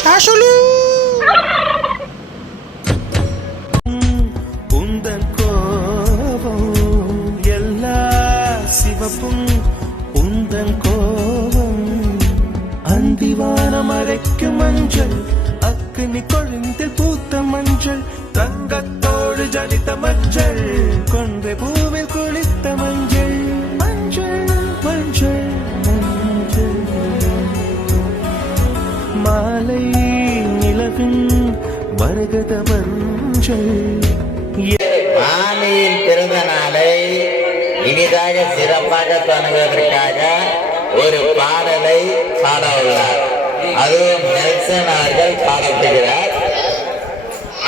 சாசலு உந்தன் கோபம் எல்லா சிவப்பும் உந்தன் கோபம் அந்திவானம் அரைக்கும் மஞ்சள் அக்னி கொழுந்தில் பூத்த மஞ்சள் தங்கத்தோடு ஜலித்த மஞ்சள் கொன்றை பூவில் குளித்த மஞ்சள் மஞ்சள் மஞ்சள் மஞ்சள் மாலை நிலவின் மரகத மஞ்சள். மாமியின் பிறந்த நாளை இனிதாக சிறப்பாக தொடங்குவதற்காக ஒரு பாடலை பாட உள்ளார். அதுவும் நெல்சன் அவர்கள் பாடப்படுகிறார்.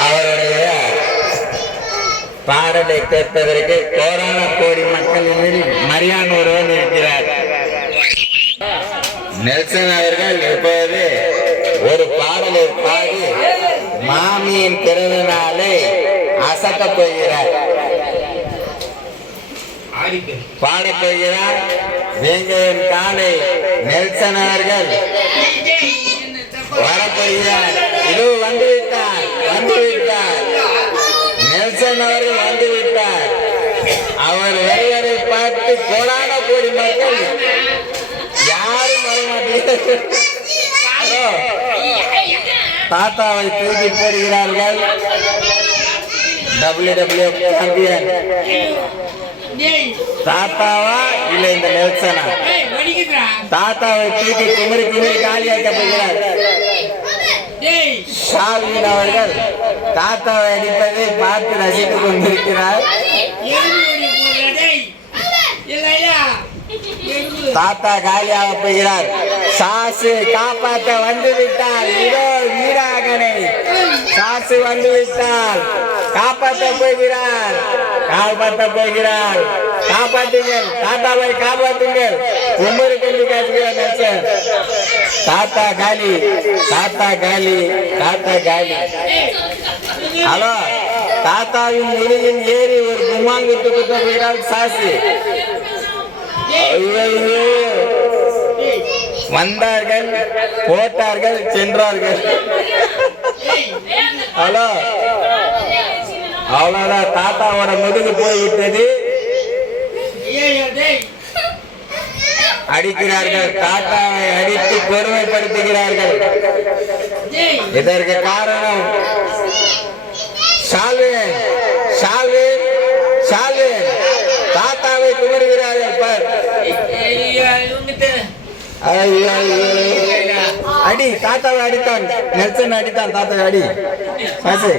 அவருடைய பாடலை கேட்பதற்கு கோடான கோடி மக்களில் மரியாதை ஒருவர் இருக்கிறார். நெல்சன் அவர்கள் இப்போது ஒரு பாடலை பாடி மாமியின் பிறந்த நாளை அசக்கப் போகிறார், பாடப் போகிறார். வேங்கையின் காலை நெல்சன் அவர்கள் வரப்போகிறார். இது வந்துவிட்டார், வந்துவிட்டார். நெல்சன் அவர்கள் வந்துவிட்டார். அவர் வருவதை பார்த்து கோடான கோடி மக்கள் யாரும் வரமாட்டீர்கள். தாத்தாவை தூக்கி போடுகிறார்கள். WWF சாம்பியன் தாத்தாவா இல்ல இந்த நெல்சனா? தாத்தாவை தூக்கி குமரி குமரி காலியாக்க போகிறார். ஷாலின் அவர்கள் தாத்தாவை அடிப்பதை பார்த்து ரசித்துக் கொண்டிருக்கிறார். தாத்தா காலியாக போகிறார். சாசு காப்பாற்ற வந்து விட்டார். இதோ வீராங்கனை சாசு வந்து விட்டார். காப்பாற்ற போகிறார், காப்பாற்ற போகிறார். காப்பாற்றுங்கள், தாத்தாவை காப்பாற்றுங்கள். குமரி கொண்டு காட்டுகிறார். தாத்தா காலி, தாத்தா காலி, தாத்தா காலி. ஹலோ, தாத்தாவின் முதுகில் ஏறி ஒரு கும்மாங்குத்து குத்த போகிறார் சாசு. வந்தார்கள், போட்டார்கள், சென்றார்கள். ஹலோ, அவ்வளவுதான், தாத்தாவோட முதுகு போய்விட்டது. அடிக்கிறார்கள், தாத்தாவை அடித்து பெருமைப்படுத்துகிறார்கள். இதற்கு காரணம் ஷால்வின், ஷால்வின், ஷால்வின் தாத்தாவை குமருகிறார்கள். பார், அடி, தாத்தாவை அடித்தான். நெல்சன் அடித்தான், தாத்தாவை அடி. சாசு